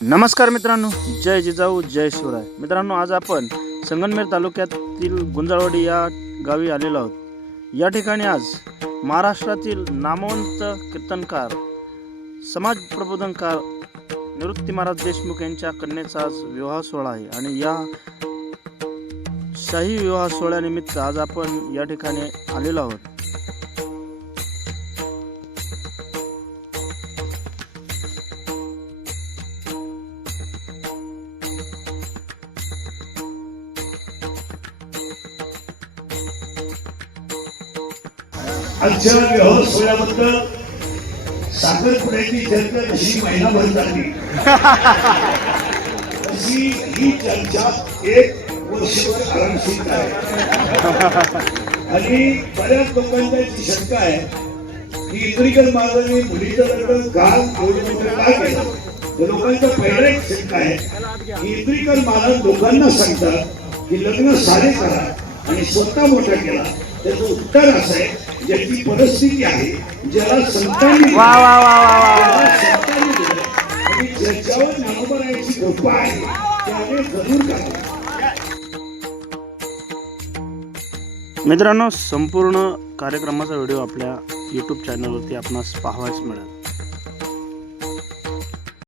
नमस्कार मित्रांनो, जय जिजाऊ जय शिवराय. मित्रांनो, आज आपण संगमनेर तालुक्यातील गुंजाळवाडी या गावी आलेलो आहोत. या ठिकाणी आज महाराष्ट्रातील नामवंत कीर्तनकार, समाज प्रबोधनकार निवृत्ती महाराज देशमुख यांच्या कन्येचा आज विवाह सोहळा आहे. आणि या शाही विवाह सोहळ्यानिमित्त आज आपण या ठिकाणी आलेलो आहोत. आजच्या विवाह सोहळ्याबद्दल साखरपुड्याची चर्चा कशी महिनाभर झाली तशी ही चर्चा एक वर्षभर आरामशीर आहे. आणि बऱ्याच लोकांची अशी शंका आहे की इंद्रिकल महाराजांनी मुलीचं लग्न काल एवढं मोठं का केलं. तर लोकांचा पहिला एक शंका आहे की इंद्रिकल महाराज लोकांना सांगतात की लग्न सारे करा आणि स्वतः मोठा केला. त्याचं उत्तर असं आहे, ज्याची परिस्थिती आहे, ज्याला संतांनी आणि ज्याच्यावर ज्ञानोबरायांची कृपा आहे त्याने जरूर करा. मित्रांनो, संपूर्ण कार्यक्रमाचा व्हिडिओ आपल्या YouTube चॅनलवरती आपणास पाहावयास मिळेल.